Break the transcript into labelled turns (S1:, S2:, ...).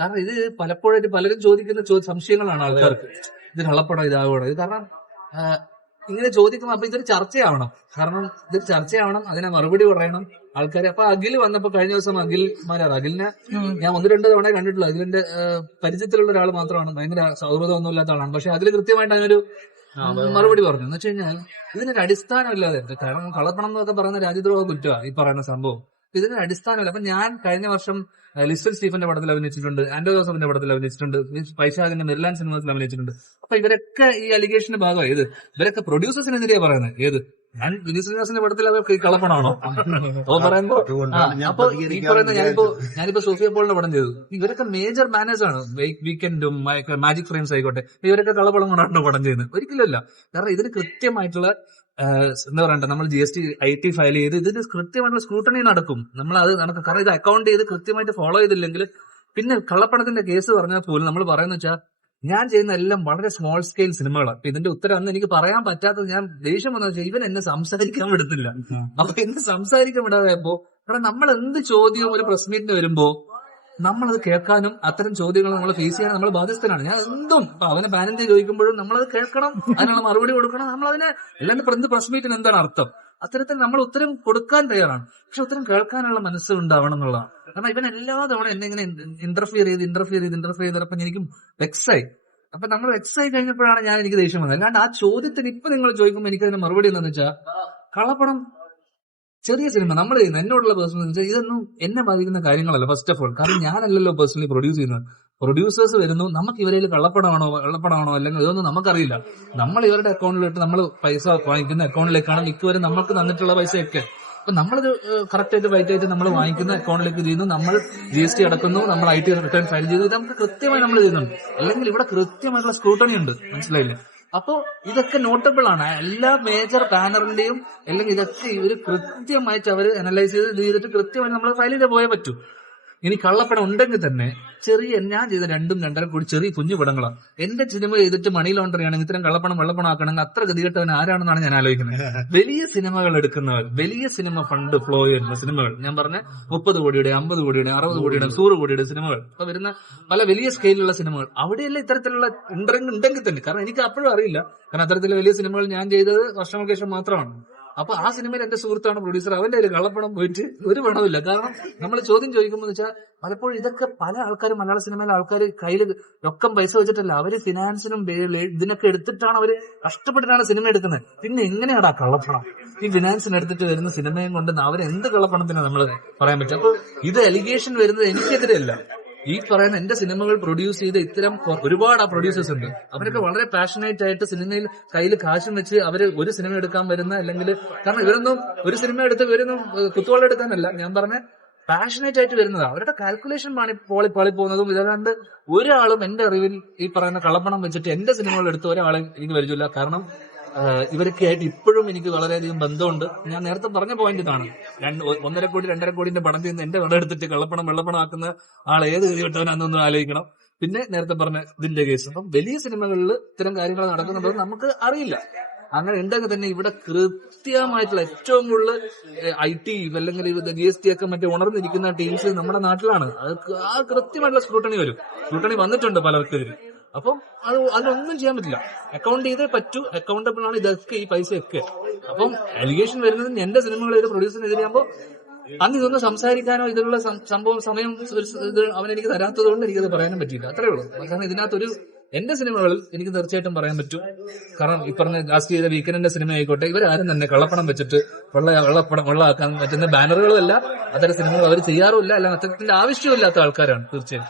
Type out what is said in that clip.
S1: കാരണം ഇത് പലപ്പോഴായിട്ട് പലരും ചോദിക്കുന്ന സംശയങ്ങളാണ് ആൾക്കാർക്ക്. ഇത് കള്ളപ്പടം ഇതാവണം. ഇത് കാരണം ഇങ്ങനെ ചോദിക്കുമ്പോൾ അപ്പൊ ഇതൊരു ചർച്ചയാവണം. കാരണം ഇതൊരു ചർച്ചയാവണം അതിനെ മറുപടി പറയണം ആൾക്കാർ അപ്പൊ അഖിൽ വന്നപ്പോ കഴിഞ്ഞ ദിവസം അഖിൽ മാരാർ അഖിലിനെ ഞാൻ ഒന്ന് രണ്ട് തവണ കണ്ടിട്ടുള്ളൂ. അഖിലിന്റെ പരിചയത്തിലുള്ള ഒരാൾ മാത്രമാണ്. ഭയങ്കര സൗഹൃദമൊന്നുമില്ലാത്ത ആളാണ്. പക്ഷെ അതിൽ കൃത്യമായിട്ട് അതിനൊരു മറുപടി പറഞ്ഞു. എന്ന് വെച്ച് കഴിഞ്ഞാൽ ഇതിനൊരു അടിസ്ഥാനമില്ലാതെ കാരണം കള്ളപ്പണം എന്നൊക്കെ പറയുന്ന രാജ്യദ്രോഹ കുറ്റമാണ് ഈ പറയുന്ന സംഭവം. ഇതിനൊരു അടിസ്ഥാനമില്ല. അപ്പൊ ഞാൻ കഴിഞ്ഞ വർഷം ലിസ്റ്റൽ സ്റ്റീഫന്റെ പടത്തിൽ അഭിനയിച്ചിട്ടുണ്ട് ആന്റോ ജോസഫിന്റെ പടത്തിൽ അഭിനയിച്ചിട്ടുണ്ട് പൈശാഖിന്റെ നെല്ലാൻ സിനിമത്തിൽ അഭിനയിച്ചിട്ടുണ്ട്. അപ്പൊ ഇവരൊക്കെ ഈ അലിഗേഷന്റെ ഭാഗമായി. ഏത്? ഇവരൊക്കെ പ്രൊഡ്യൂസേഴ്സിനെതിരെയാ പറയുന്നത്. ഏത്? ഞാൻ വിനീത് ശ്രീനിവാസിന്റെ പടത്തിൽ അവർക്ക് ഈ കള്ളപ്പണമാണോ? അപ്പൊ പറയുമ്പോ അപ്പൊ ഈ പറയുന്ന ഞാനിപ്പോ ഞാനിപ്പോ സോഫിയ പോളിന്റെ പടം ചെയ്തു. ഇവരൊക്കെ മേജർ മാനേജ് ആണ്. വീക്കെൻഡും മാജിക് ഫ്രെയിംസ് ആയിക്കോട്ടെ. ഇവരൊക്കെ കളപ്പണം കൊണ്ടാണോ പടം ചെയ്യുന്നത്? ഒരിക്കലല്ല കാരണം ഇതിന് കൃത്യമായിട്ടുള്ള എന്താ പറയണ്ട നമ്മൾ G S T I T file ചെയ്ത് ഇതിന് കൃത്യമായിട്ടുള്ള സ്ക്രൂട്ടണി നടക്കും. നമ്മൾ അത് നടക്കും കാരണം ഇത് അക്കൗണ്ട് ചെയ്ത് കൃത്യമായിട്ട് ഫോളോ ചെയ്തില്ലെങ്കിൽ പിന്നെ കള്ളപ്പണത്തിന്റെ കേസ് പറഞ്ഞാൽ പോലും നമ്മൾ പറയുന്ന വെച്ചാൽ ഞാൻ ചെയ്യുന്ന എല്ലാം വളരെ സ്മോൾ സ്കെയിൽ സിനിമകളാണ് അപ്പൊ ഇതിന്റെ ഉത്തരം അന്ന് എനിക്ക് പറയാൻ പറ്റാത്തത് ഞാൻ ദേഷ്യം വന്നു. വെച്ചാൽ ഇവൻ എന്നെ സംസാരിക്കാൻ വിടത്തില്ല. അപ്പൊ എന്നെ സംസാരിക്കാൻ വിടാതെയപ്പോ കാരണം നമ്മൾ എന്ത് ചോദ്യം ഒരു പ്രസ് മീറ്റിന് വരുമ്പോ നമ്മളത് കേൾക്കാനും അത്തരം ചോദ്യങ്ങൾ നമ്മൾ ഫേസ് ചെയ്യാൻ നമ്മൾ ബാധ്യസ്ഥനാണ് ഞാൻ എന്തും അവനെ പാനലിൽ ചോദിക്കുമ്പോഴും നമ്മളത് കേൾക്കണം. അതിനുള്ള മറുപടി കൊടുക്കണം. നമ്മൾ അതിനെ അല്ലാണ്ട് പ്രതി പ്രസ് എന്താണ് അർത്ഥം? അത്തരത്തിൽ നമ്മൾ ഉത്തരം കൊടുക്കാൻ തയ്യാറാണ്. പക്ഷെ ഉത്തരം കേൾക്കാനുള്ള മനസ്സ് ഉണ്ടാവണം എന്നുള്ളതാണ്. കാരണം ഇവൻ എല്ലാ തവണ എന്നെ ഇങ്ങനെ ഇന്റർഫിയർ ചെയ്ത് ഇന്റർഫിയർ ചെയ്ത് ഇന്റർഫിയർ ചെയ്തപ്പോ എനിക്കും വെക്സായി അപ്പൊ നമ്മൾ വെക്സായി കഴിഞ്ഞപ്പോഴാണ് ഞാൻ എനിക്ക് ദേഷ്യം വന്നത്. അല്ലാണ്ട് ആ ചോദ്യത്തിന് ഇപ്പൊ നിങ്ങൾ ചോദിക്കുമ്പോൾ എനിക്ക് അതിന്റെ മറുപടി എന്താണെന്ന് വെച്ചാൽ കള്ളപ്പണം ചെറിയ സിനിമ നമ്മൾ ചെയ്യുന്ന എന്നോടുള്ള പേഴ്സണൽ ഇതൊന്നും എന്നെ ബാധിക്കുന്ന കാര്യങ്ങളല്ല ഫസ്റ്റ് ഓഫ് ഓൾ കാരണം ഞാനല്ലല്ലോ പേഴ്സണലി പ്രൊഡ്യൂസ് ചെയ്യുന്നത്. പ്രൊഡ്യൂസേഴ്സ് വരുന്നു നമുക്ക് ഇവരിൽ കള്ളപ്പണമാണോ വെള്ളപ്പണമാണോ അല്ലെങ്കിൽ ഇതൊന്നും നമുക്കറിയില്ല. നമ്മൾ ഇവരുടെ അക്കൗണ്ടിലിട്ട് നമ്മൾ പൈസ വാങ്ങിക്കുന്ന അക്കൗണ്ടിലേക്കാണ് മിക്കവരും നമുക്ക് തന്നിട്ടുള്ള പൈസയൊക്കെ. അപ്പൊ നമ്മളത് കറക്റ്റ് ആയിട്ട് ആയിട്ട് നമ്മൾ വാങ്ങിക്കുന്ന അക്കൗണ്ടിലേക്ക് ചെയ്യുന്നു നമ്മൾ ജി എസ് ടി അടക്കുന്നു നമ്മൾ ഐ ടി റിട്ടേൺ ഫയൽ ചെയ്തു ഇത് നമുക്ക് കൃത്യമായി നമ്മൾ ചെയ്യുന്നുണ്ട്. അല്ലെങ്കിൽ ഇവിടെ കൃത്യമായിട്ടുള്ള സ്ക്രൂട്ടണി ഉണ്ട് മനസ്സിലായില്ലേ? അപ്പോ ഇതൊക്കെ നോട്ടബിൾ ആണ്. എല്ലാ മേജർ ബാനറിന്റെയും അല്ലെങ്കിൽ ഇതൊക്കെ ഇവർ കൃത്യമായിട്ട് അവർ അനലൈസ് ചെയ്ത് ചെയ്തിട്ട് കൃത്യമായിട്ട് നമ്മൾ ഫയൽ ചെയ്ത് പോയേ പറ്റൂ. ഇനി കള്ളപ്പണം ഉണ്ടെങ്കിൽ തന്നെ ചെറിയ ഞാൻ ചെയ്ത രണ്ടും രണ്ടര കൂടി ചെറിയ കുഞ്ഞു പടങ്ങളാണ് എന്റെ സിനിമ ചെയ്തിട്ട് മണി ലോണ്ടറി ആണെങ്കിൽ ഇത്തരം കള്ളപ്പണം വെള്ളപ്പണം ആക്കണമെങ്കിൽ അത്ര ഗതികെട്ടവൻ ആരാണെന്നാണ് ഞാൻ ആലോചിക്കുന്നത്. വലിയ സിനിമകൾ എടുക്കുന്നവർ വലിയ സിനിമ ഫണ്ട് ഫ്ലോ ചെയ്യുന്ന സിനിമകൾ ഞാൻ പറഞ്ഞ മുപ്പത് കോടിയുടെ അമ്പത് കോടിയുടെ അറുപത് കോടിയുടെ നൂറ് കോടിയുടെ സിനിമകൾ ഇപ്പൊ വരുന്ന പല വലിയ സ്കെയിലുള്ള സിനിമകൾ അവിടെയെല്ലാം ഇത്തരത്തിലുള്ള ഉണ്ടെങ്കിൽ തന്നെ. കാരണം എനിക്ക് അപ്പോഴും അറിയില്ല. കാരണം അത്തരത്തിലുള്ള വലിയ സിനിമകൾ ഞാൻ ചെയ്തത് വർഷങ്ങൾക്ക് ശേഷം മാത്രമാണ്. അപ്പൊ ആ സിനിമയിൽ എന്റെ സുഹൃത്താണ് പ്രൊഡ്യൂസർ അവന്റെ ഒരു കള്ളപ്പണം പോയിട്ട് ഒരു പണമില്ല കാരണം നമ്മൾ ചോദ്യം ചോദിക്കുമ്പോൾ വെച്ചാൽ പലപ്പോഴും ഇതൊക്കെ പല ആൾക്കാരും മലയാള സിനിമയിലെ ആൾക്കാർ കയ്യിൽ രൊക്കം പൈസ വെച്ചിട്ടല്ല. അവർ ഫിനാൻസിനും ഇതിനൊക്കെ എടുത്തിട്ടാണ് അവർ കഷ്ടപ്പെട്ടിട്ടാണ് സിനിമ എടുക്കുന്നത്. പിന്നെ എങ്ങനെയാടാ കള്ളപ്പണം? ഈ ഫിനാൻസിന് എടുത്തിട്ട് വരുന്ന സിനിമയും കൊണ്ട് അവരെന്ത് കള്ളപ്പണത്തിനാണ് നമ്മൾ പറയാൻ പറ്റും അപ്പൊ ഇത് എലിഗേഷൻ വരുന്നത് എനിക്കെതിരെയല്ല. ഈ പറയുന്ന എന്റെ സിനിമകൾ പ്രൊഡ്യൂസ് ചെയ്ത ഇത്തരം ഒരുപാട് ആ പ്രൊഡ്യൂസേഴ്സ് ഉണ്ട്. അവരൊക്കെ വളരെ പാഷനേറ്റ് ആയിട്ട് സിനിമയിൽ കയ്യിൽ കാശും വെച്ച് അവർ ഒരു സിനിമ എടുക്കാൻ വരുന്ന അല്ലെങ്കിൽ കാരണം ഇവരൊന്നും ഒരു സിനിമ എടുത്ത് ഇവരൊന്നും കുത്തുവള എടുക്കാനല്ല. ഞാൻ പറഞ്ഞ പാഷനേറ്റ് ആയിട്ട് വരുന്നത്. അവരുടെ കാൽക്കുലേഷൻ പാണി പോളി പാളി പോകുന്നതും ഇതല്ലാണ്ട് ഒരാളും എന്റെ അറിവിൽ ഈ പറയുന്ന കള്ളപ്പണം വെച്ചിട്ട് എന്റെ സിനിമകൾ എടുത്ത് ഒരാളെ എനിക്ക് വരില്ല കാരണം ഇവരൊക്കെ ആയിട്ട് ഇപ്പോഴും എനിക്ക് വളരെയധികം ബന്ധമുണ്ട്. ഞാൻ നേരത്തെ പറഞ്ഞ പോയിന്റ് ഇതാണ്. ഒന്നര കോടി രണ്ടര കോടിന്റെ പണം ചെയ്യുന്ന എന്റെ വെള്ളം എടുത്തിട്ട് കള്ളപ്പണം വെള്ളപ്പണം ആക്കുന്ന ആൾ ഏത് വിട്ടവനാണെന്നൊന്ന് ആലോചിക്കണം. പിന്നെ നേരത്തെ പറഞ്ഞ ഇതിന്റെ കേസ് അപ്പം വലിയ സിനിമകളിൽ ഇത്തരം കാര്യങ്ങൾ നടക്കുന്നുണ്ടോ നമുക്ക് അറിയില്ല. അങ്ങനെ ഉണ്ടെങ്കിൽ തന്നെ ഇവിടെ കൃത്യമായിട്ടുള്ള ഏറ്റവും കൂടുതൽ ഐ ടി അല്ലെങ്കിൽ ജി എസ് ടി ഒക്കെ മറ്റേ ഉണർന്നിരിക്കുന്ന ടീംസ് നമ്മുടെ നാട്ടിലാണ്. അത് ആ കൃത്യമായിട്ടുള്ള സ്ക്രൂട്ടണി വരും. സ്ക്രൂട്ടണി വന്നിട്ടുണ്ട് പലർക്കെതിരെ അപ്പം അത് അതിലൊന്നും ചെയ്യാൻ പറ്റില്ല. അക്കൗണ്ട് ചെയ്തേ പറ്റൂ. അക്കൗണ്ടബിൾ ആണ് ഇതൊക്കെ ഈ പൈസയൊക്കെ. അപ്പം അലിഗേഷൻ വരുന്നത് എന്റെ സിനിമകൾ ഒരു പ്രൊഡ്യൂസറിനെതിരെയാകുമ്പോൾ അന്ന് ഇതൊന്നും സംസാരിക്കാനോ ഇതിനുള്ള സംഭവം സമയം ഇത് അവൻ എനിക്ക് തരാത്തത് കൊണ്ട് എനിക്കത് പറയാനും പറ്റിയില്ല. അത്രേ ഉള്ളൂ. കാരണം ഇതിനകത്തൊരു എന്റെ സിനിമകളിൽ എനിക്ക് തീർച്ചയായിട്ടും പറയാൻ പറ്റും. കാരണം ഈ പറഞ്ഞ ലാസ്റ്റ് ചെയ്ത വീക്കെൻഡിന്റെ സിനിമ ആയിക്കോട്ടെ ഇവരാരും തന്നെ കള്ളപ്പണം വെച്ചിട്ട് വെള്ള വെള്ളപ്പണം വെള്ളമാക്കാൻ പറ്റുന്ന ബാനറുകളല്ല അത്തരം സിനിമകൾ അവർ ചെയ്യാറുമില്ല. അല്ല അത്തരത്തിന്റെ ആവശ്യമില്ലാത്ത ആൾക്കാരാണ് തീർച്ചയായും.